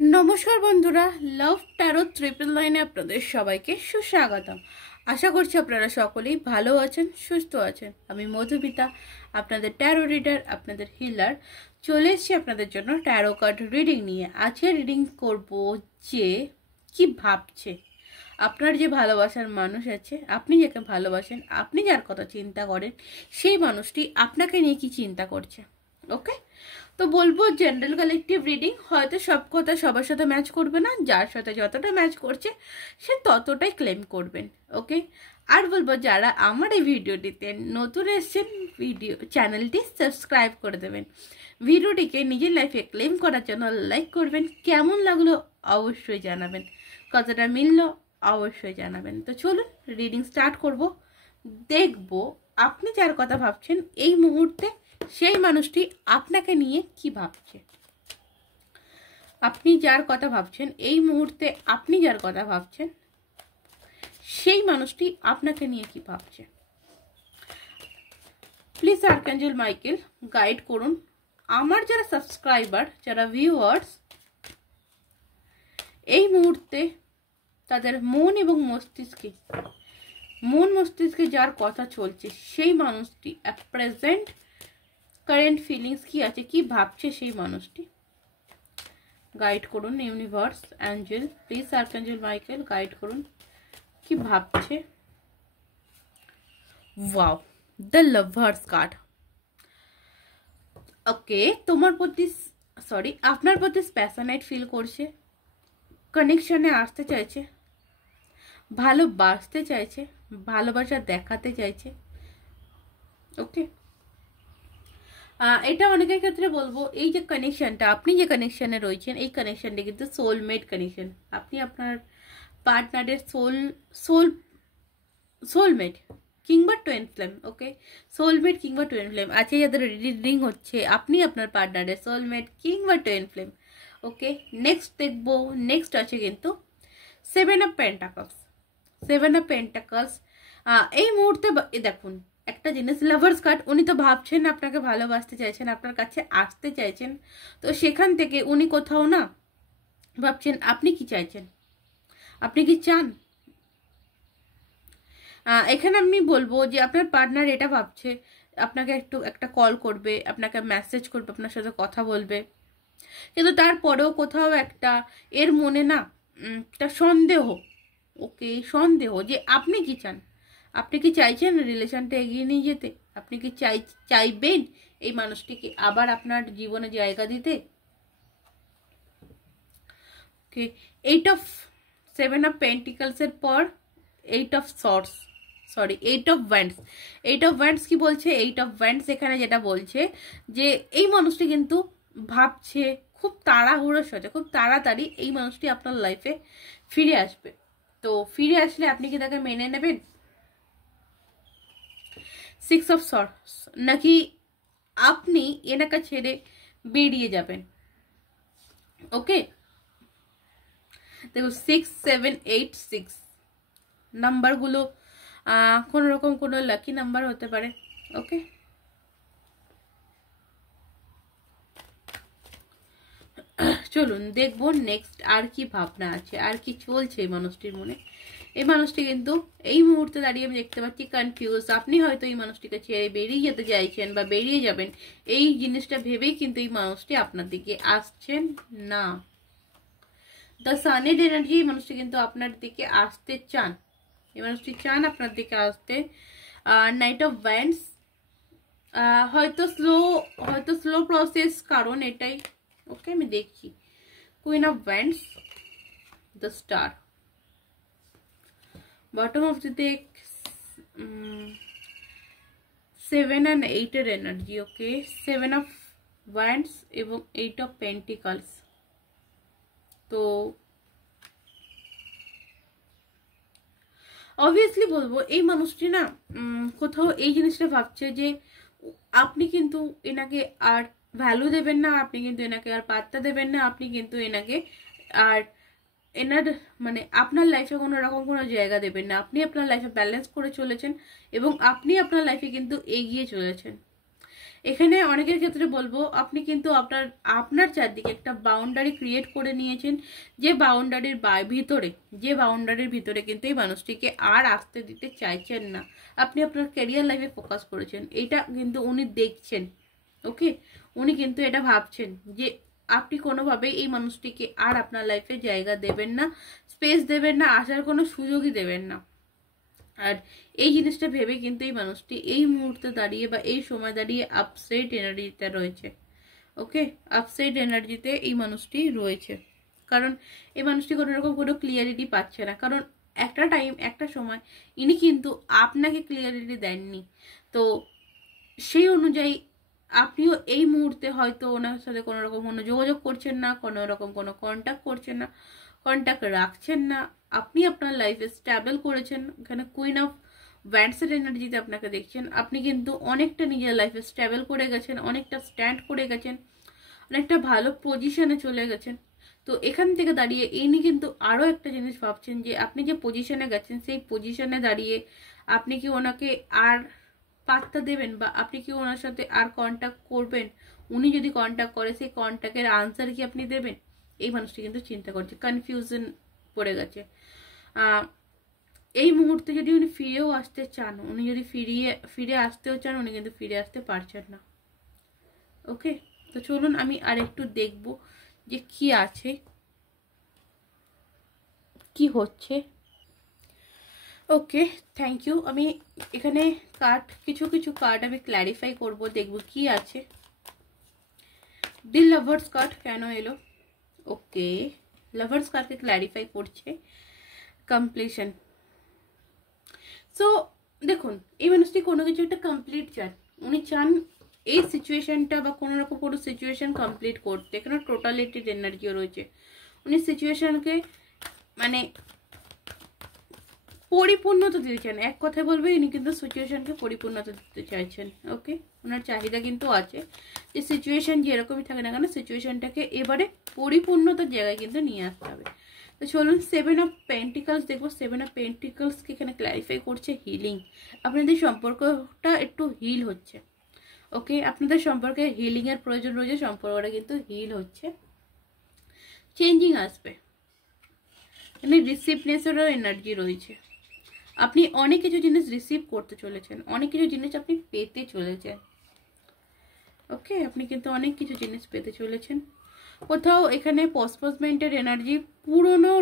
नमस्कार बंधुरा लाभ टैरो ट्रिपल लाइने आपनादेर सबाइके सुस्वागतम। आशा करछि आपनारा सकलेई भालो आछेन सुस्थ आछेन। आमि मधुमिता आपनादेर टैरो रिडार आपनादेर हिलार चले एसेछि आपनादेर जोन्नो टैरो कार्ड रिडिंग निये। आजके रिडिंग करबो जे कि भाबछे आपनार जे भालोबासार मानुष आछे, आपनि जाके भालोबासेन, आपनि जार कथा चिंता करेन सेई मानुषटी आपनाके निये कि चिंता करछे। ओके, तो बोलबो जनरल कालेक्टिव रिडिंग হয়তো সব কথা সবার সাথে ম্যাচ করবে না, যার সাথে যতটা ম্যাচ করছে সে ততটাই ক্লেম করবেন। ওকে, আর বলবো যারা আমার এই ভিডিওটিতে নতুন এসেছেন ভিডিও চ্যানেলটি সাবস্ক্রাইব করে দেবেন, ভিডিওটিকে নিজের লাইফে ক্লেম করার জন্য লাইক করবেন, কেমন লাগলো অবশ্যই জানাবেন, কতটা মিললো অবশ্যই জানাবেন। তো চলুন রিডিং স্টার্ট করব। দেখবো আপনি যার কথা ভাবছেন এই মুহূর্তে সেই মানুষটি আপনাকে নিয়ে কি ভাবছে। আপনি যার কথা ভাবছেন এই মুহূর্তে, আপনি যার কথা ভাবছেন সেই মানুষটি আপনাকে নিয়ে কি ভাবছে। প্লিজ আর্কাঞ্জেল মাইকেল গাইড করুন আমার যারা সাবস্ক্রাইবার, যারা ভিউয়ার্স এই মুহূর্তে তাদের মন এবং মস্তিষ্কে যার কথা চলছে সেই মানুষটি অ্যাট প্রেজেন্ট কারেন্ট ফিলিংস কি আছে, কি ভাবছে সেই মানুষটি। গাইড করুন universe, angel please archangel Michael guide করুন কি ভাবছে। Wow, the lovers card. Okay, তোমার প্রতি আপনার প্রতি প্যাশনেট ফিল করছে, কানেকশনে আসতে চাইছে, ভালোবাসতে চাইছে, ভালোবাসা দেখাতে চাইছে। ওকে, এটা অনেকের ক্ষেত্রে বলবো এই যে কানেকশনটা, আপনি যে কানেকশনে রয়েছেন এই কানেকশনটা কিন্তু সোলমেট কানেকশন। আপনি আপনার পার্টনারের সোলমেট কিংবা টুইন ফ্লেম। ওকে, সোলমেট কিংবা টুইন ফ্লেম আছে যাদের রিডিং হচ্ছে, আপনি আপনার পার্টনারের সোলমেট কিংবা টুইন ফ্লেম। ওকে, নেক্সট দেখবো, নেক্সট আছে কিন্তু সেভেন অফ পেন্টাকলস। এই মুহূর্তে দেখুন একটা জিনিস, লাভার্স কার্ড, উনি তো ভাবছেন আপনাকে ভালোবাসতে চাইছেন, আপনার কাছে আসতে চাইছেন, তো সেখান থেকে উনি কোথাও না ভাবছেন আপনি কি চাইছেন, আপনি কি চান। এখানে আমি বলবো যে আপনার পার্টনার এটা ভাবছে আপনাকে একটা কল করবে, আপনাকে মেসেজ করবে, আপনার সাথে কথা বলবে, কিন্তু তারপরেও কোথাও একটা এর মনে না একটা সন্দেহ। ওকে, সন্দেহ যে আপনি কি চান, আপনি কি চাইছেন রিলেশনটা এগিয়ে নিয়ে যেতে, আপনি কি চাইবেন এই মানুষটিকে আবার আপনার জীবনে জায়গা দিতে। ওকে, এইট অফ পেন্টিকলস এর পর এইট অফ ওয়ান্ডস কি বলছে, এইট অফ ওয়ান্ডস এখানে যেটা বলছে যে এই মানুষটি কিন্তু ভাবছে খুব তাড়াহুড়োর সাথে, খুব তাড়াতাড়ি এই মানুষটি আপনার লাইফে ফিরে আসবে। তো ফিরে আসলে আপনি কি তাকে মেনে নেবেন। সিক্স অফ সর্টস, নাকি আপনি এনাকে ছেড়ে বেরিয়ে যাবেন। ওকে, দেখো 6, 7, 8, 6 নাম্বারগুলো কোন রকম কোনো লাকি নাম্বার হতে পারে। ওকে, চলুন দেখবো নেক্সট আর কি ভাবনা আছে, আর কি চলছে এই মানুষটির মনে। এই মানুষটি কিন্তু এই মুহূর্তে দাঁড়িয়ে আমি দেখতে পাচ্ছি কনফিউজ। আপনি হয়তো এই মানুষটিকে ছেড়ে বেরিয়ে যেতে চাইছেন বা বেরিয়ে যাবেন, এই জিনিসটা ভেবেই কিন্তু এই মানুষটি আপনার দিকে আসছেন না। দ্য সানের এনার্জি, এই মানুষটি কিন্তু আপনার দিকে আসতে চান, এই মানুষটি চান আপনার দিকে আসতে। নাইট অফ ওয়ান্ডস, হয়তো স্লো প্রসেস, কারণ এটাই। ওকে, আমি দেখছি queen of wands, the star, bottom of the day 7 and 8 এর এনার্জি। ওকে, 7 অফ ওয়ান্ডস এবং 8 অফ পেন্টিকলস। তো অবভিয়াসলি বলবো এই মানুষটি না কোথাও এই জিনিসটা ভাবছে যে আপনি কিন্তু এনাকে আর ভ্যালু দেবেন না, আপনি কিন্তু এনাকে আর পাত্তা দেবেন না, আপনি কিন্তু এনাকে আর এনার মানে আপনার লাইফে কোনো রকম কোনো জায়গা দেবেন না। আপনি আপনার লাইফে ব্যালেন্স করে চলেছেন এবং আপনি আপনার লাইফে কিন্তু এগিয়ে চলেছেন। এখানে অনেকের ক্ষেত্রে বলবো আপনি কিন্তু আপনার চারদিকে একটা বাউন্ডারি ক্রিয়েট করে নিয়েছেন, যে বাউন্ডারির ভিতরে কিন্তু এই মানুষটিকে আর আসতে দিতে চাইছেন না। আপনি আপনার ক্যারিয়ার লাইফে ফোকাস করেছেন, এটা কিন্তু উনি দেখছেন। ওকে, উনি কিন্তু এটা ভাবছেন যে আপনি কোনোভাবেই এই মানুষটিকে আর আপনার লাইফে জায়গা দেবেন না, স্পেস দেবেন না, আসার কোনো সুযোগই দেবেন না। আর এই জিনিসটা ভেবে কিন্তু এই মানুষটি এই মুহূর্তে দাঁড়িয়ে বা এই সময় দাঁড়িয়ে আপসেট এনার্জিতে রয়েছে। ওকে, আপসেট এনার্জিতে এই মানুষটি রয়েছে, কারণ এই মানুষটি কোনো রকম কোনো ক্লিয়ারিটি পাচ্ছে না। কারণ একটা সময় ইনি কিন্তু আপনাকে ক্লিয়ারিটি দেননি, তো সেই অনুযায়ী আপনিও এই মুহূর্তে হয়তো ওনার সাথে কোনো রকম কোনো যোগাযোগ করছেন না, কোনো রকম কোনো কন্ট্যাক্ট করছেন না, কন্ট্যাক্ট রাখছেন না। আপনি আপনার লাইফে স্ট্যাবল করেছেন, এখানে কুইন অফ ওয়ান্ডসের এনার্জিতে আপনাকে দেখছেন। আপনি কিন্তু অনেকটা নিজের লাইফে স্ট্যাবল করে গেছেন, অনেকটা স্ট্যান্ড করে গেছেন, অনেকটা ভালো পজিশনে চলে গেছেন। তো এখান থেকে দাঁড়িয়ে ইনি কিন্তু আরও একটা জিনিস ভাবছেন যে আপনি যে পজিশনে গেছেন সেই পজিশনে দাঁড়িয়ে আপনি কি ওনাকে আর পাত্তা দেবেন, বা আপনি কি ওনার সাথে আর কন্ট্যাক্ট করবেন? উনি যদি কন্ট্যাক্ট করে সেই কন্ট্যাক্টের আনসার কি আপনি দেবেন? এই মানুষটি কিন্তু চিন্তা করছে, কনফিউশন পড়ে গেছে। এই মুহূর্তে যদি উনি ফিরেও আসতে চান, উনি যদি ফিরে আসতেও চান, উনি কিন্তু ফিরে আসতে পারছেন না। ওকে, তো চলুন আমি আর একটু দেখবো যে কি আছে, কি হচ্ছে। ওকে, থ্যাংক ইউ। আমি এখানে কিছু কার্ড আমি ক্ল্যারিফাই করব, দেখব কি আছে। দি লাভার্স কার্ড কেন এলো? ওকে, লাভার্স কার্ডকে ক্ল্যারিফাই করছে কমপ্লিশন। সো দেখুন, এই মানুষটি কোনো কিছু একটা কমপ্লিট চান, উনি চান এই সিচুয়েশনটা বা কোনো রকম কোনো সিচুয়েশন কমপ্লিট করতে। এখানে টোটালিটির এনার্জিও রয়েছে, উনি সিচুয়েশনকে মানে পরিপূর্ণতা দিতে চান। এক কথায় বলবে ইনি কিন্তু সিচুয়েশনকে পরিপূর্ণতা দিতে চাইছেন। ওকে, ওনার চাহিদা কিন্তু আছে যে সিচুয়েশন যেরকমই থাকে না কেন সিচুয়েশনটাকে এবারে পরিপূর্ণতার জায়গায় কিন্তু নিয়ে আসতে হবে। তো চলুন 7 অফ পেন্টিকলস দেখবো। 7 অফ পেন্টিকলসকে এখানে ক্ল্যারিফাই করছে হিলিং। আপনাদের সম্পর্কটা একটু হিল হচ্ছে। ওকে, আপনাদের সম্পর্কে হিলিংয়ের প্রয়োজন রয়েছে, সম্পর্কটা কিন্তু হিল হচ্ছে, চেঞ্জিং আসবে। এখানে রিসিভনেসেরও এনার্জি রয়েছে, আপনি অনেক কিছু জিনিস রিসিভ করতে চলেছেন, অনেক কিছু জিনিস আপনি পেতে চলেছেন। ওকে, আপনি কিন্তু অনেক কিছু জিনিস পেতে চলেছেন। কোথাও এখানে পোস্টপোজমেন্টের এনার্জি, পুরনো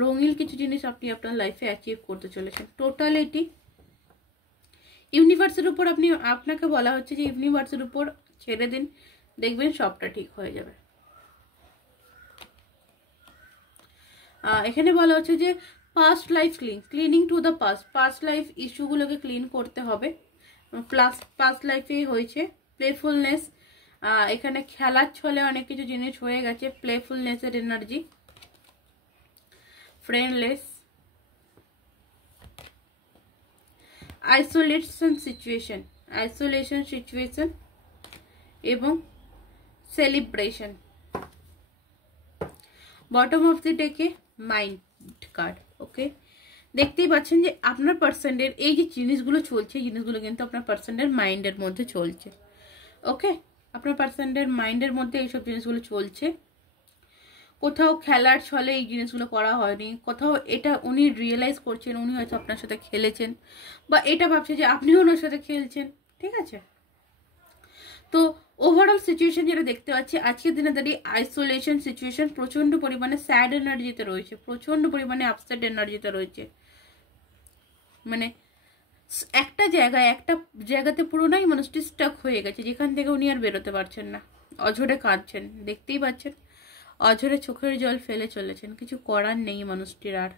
রঙিল কিছু জিনিস আপনি আপনার লাইফে অ্যাচিভ করতে চলেছেন। টোটালিটি ইউনিভার্সের উপর আপনাকে বলা হচ্ছে যে ইউনিভার্সের উপর ছেড়ে দিন, দেখবেন সবটা ঠিক হয়ে যাবে। এখানে বলা হচ্ছে যে past life cleaning to the past life ইস্যুগুলোকে ক্লিন করতে হবে। পাস্ট লাইফে হয়েছে প্লেফুলনেস, এখানে খেলার ছলে অনেক কিছু জিনিস হয়ে গেছে, প্লেফুলনেসের এনার্জি, ফ্রেন্ডলেস, আইসোলেশন সিচুয়েশন এবং সেলিব্রেশন। বটম অফ দি ডেকে মাইন্ড কার্ড। ওকে, দেখতেই পাচ্ছেন যে আপনার পার্সনের এই যে জিনিসগুলো চলছে, জিনিসগুলো কিন্তু আপনার পার্সনের মাইন্ডের মধ্যে চলছে। ওকে, আপনার পার্সনের মাইন্ডের মধ্যে এইসব জিনিসগুলো চলছে। কোথাও খেলার ছলে এই জিনিসগুলো করা হয়নি, কোথাও এটা উনি রিয়েলাইজ করছেন, উনি হয়তো আপনার সাথে খেলেছেন, বা এটা ভাবছে যে আপনিও ওনার সাথে খেলছেন। ঠিক আছে, তো ওভারঅল সিচুয়েশন যেটা দেখতে পাচ্ছি আজকের দিনে দাঁড়িয়ে আইসোলেশন সিচুয়েশন, প্রচন্ড পরিমাণে স্যাড এনার্জিতে রয়েছে, প্রচন্ড পরিমাণে আপসেট এনার্জিতে রয়েছে। মানে একটা জায়গাতে পুরোটাই মানুষটি স্টাক হয়ে গেছে, যেখান থেকে উনি আর বেরোতে পারছেন না, অঝরে কাঁদছেন, দেখতেই পাচ্ছেন অঝরে চোখের জল ফেলে চলেছেন। কিছু করার নেই মানুষটির আর,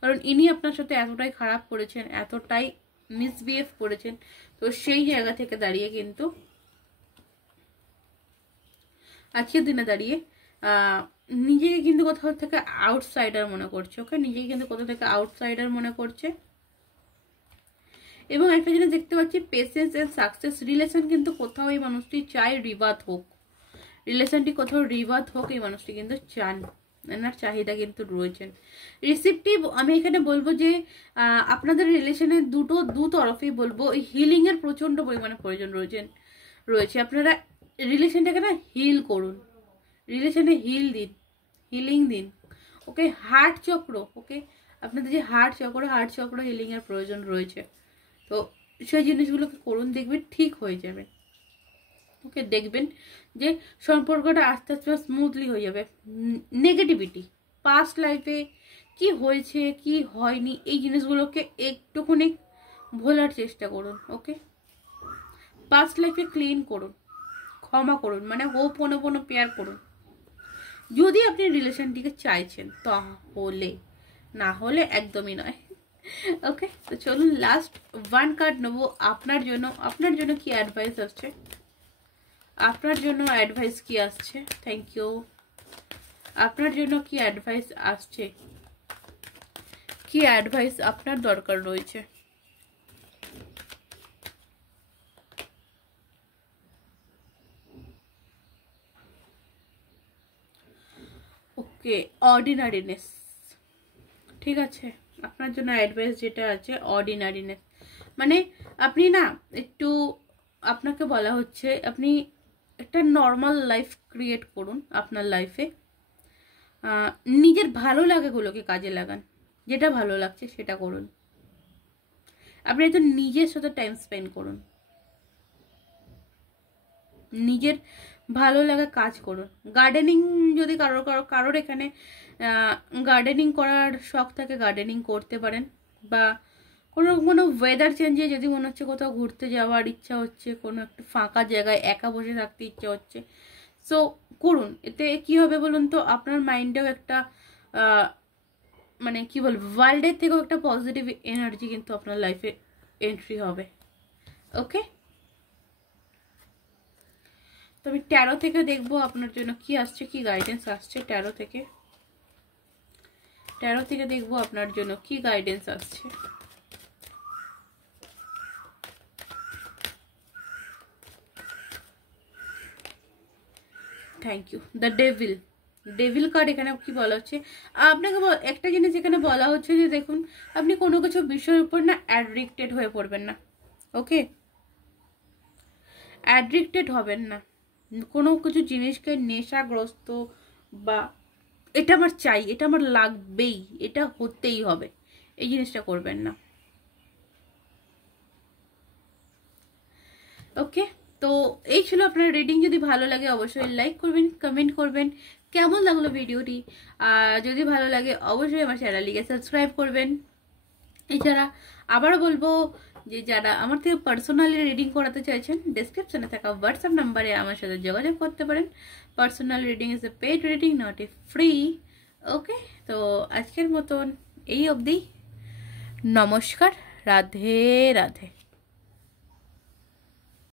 কারণ ইনি আপনার সাথে এতটাই খারাপ করেছেন, এতটাই মিসবিহেভ করেছেন। তো সেই জায়গা থেকে দাঁড়িয়ে কিন্তু আজকের দিনে দাঁড়িয়ে নিজেকে কিন্তু কোথাও থেকে আউটসাইডার মনে করছে। ওকে, নিজেকে কিন্তু কোথাও থেকে আউটসাইডার মনে করছে। এবং একটা জিনিস দেখতে পাচ্ছি পেশেন্স এন্ড সাকসেস। রিলেশন কিন্তু কোথাও এই মানুষটি চায় রিবাত হোক, রিলেশনটি কোথাও রিবাত হোক, এই মানুষটি কিন্তু চান। এনার চাহিদা কিন্তু রয়েছেন। রিসিপটিভ আমি এখানে বলবো যে আপনাদের রিলেশনে দু তরফেই বলবো হিলিংয়ের প্রচণ্ড পরিমাণে প্রয়োজন রয়েছে। আপনারা রিলেশনটাকে না হিল করুন, রিলেশনে হিলিং দিন। ওকে, হার্ট চক্র, ওকে আপনাদের যে হার্ট চক্র হিলিংয়ের প্রয়োজন রয়েছে। তো সেই জিনিসগুলোকে করুন, দেখবেন ঠিক হয়ে যাবে। ওকে, দেখবেন যে সম্পর্কটা আস্তে আস্তে স্মুথলি হয়ে যাবে। নেগেটিভিটি, পাস্ট লাইফে কি হয়েছে কি হয়নি এই জিনিসগুলোকে একটুখানি ভোলার চেষ্টা করুন। ওকে, পাস্ট লাইফে ক্লিন করুন, ক্ষমা করুন, মানে হোপনো পেয়ার করুন যদি আপনি রিলেশনটিকে চাইছেন, তাহলে, না হলে একদমই নয়। ওকে, তো চলুন লাস্ট ওয়ান কার্ড নেবো আপনার জন্য কি অ্যাডভাইস আসছে, আপনার জন্য অ্যাডভাইস কি আসছে। Thank you. আপনার জন্য কি অ্যাডভাইস আসছে, কি অ্যাডভাইস আপনার দরকার রয়েছে। ওকে, অর্ডিনারিনেস, ঠিক আছে। আপনার জন্য অ্যাডভাইস যেটা আছে অর্ডিনারিনেস, মানে আপনি না একটু, আপনাকে বলা হচ্ছে আপনি একটা নর্মাল লাইফ ক্রিয়েট করুন আপনার লাইফে। নিজের ভালো লাগাগুলোকে কাজে লাগান, যেটা ভালো লাগছে সেটা করুন। আপনি একটু নিজের সাথে টাইম স্পেন্ড করুন, নিজের ভালো লাগা কাজ করুন। গার্ডেনিং যদি কারোর এখানে গার্ডেনিং করার শখ থাকে, গার্ডেনিং করতে পারেন। বা কোনো ওয়েদার চেঞ্জে যদি মনে হচ্ছে কোথাও ঘুরতে যাওয়ার ইচ্ছা হচ্ছে, কোনো একটু ফাঁকা জায়গায় একা বসে থাকতে ইচ্ছা হচ্ছে, সো করুন। এতে কি হবে বলুন তো, আপনার মাইন্ডেও একটা মানে কি বলবো, ওয়ার্ল্ডের থেকেও একটা পজিটিভ এনার্জি কিন্তু আপনার লাইফে এন্ট্রি হবে। ওকে, তো আমি 13 থেকে দেখবো আপনার জন্য কি আসছে, কি গাইডেন্স আসছে। 13 থেকে দেখবো আপনার জন্য কি গাইডেন্স আসছে। Thank you. The devil card এখানে কি বলা হচ্ছে, আপনাকে একটা জিনিস এখানে বলা হচ্ছে যে দেখুন, আপনি কোনো কিছু বিষয়ের উপর না অ্যাডিক্টেড হয়ে পড়বেন না। ওকে, অ্যাডিক্টেড হবেন না কোনো কিছু জিনিসকে, নেশাগ্রস্ত বা এটা আমার চাই, এটা আমার লাগবেই, এটা হতেই হবে, এই জিনিসটা করবেন না। ওকে, তো এই ছিল আপনার রিডিং। যদি ভালো লাগে অবশ্যই লাইক করবেন, কমেন্ট করবেন কেমন লাগলো ভিডিওটি। আর যদি ভালো লাগে অবশ্যই আমার চ্যানেলটিকে সাবস্ক্রাইব করবেন। এছাড়া আবারও বলবো যে যারা আমার থেকে পার্সোনালি রিডিং করাতে চাইছেন, ডেসক্রিপশনে থাকা হোয়াটসঅ্যাপ নাম্বারে আমার সাথে যোগাযোগ করতে পারেন। Personal reading is a paid reading, not a free. Okay, তো আজকের মতন এই অবধি। নমস্কার, রাধে রাধে।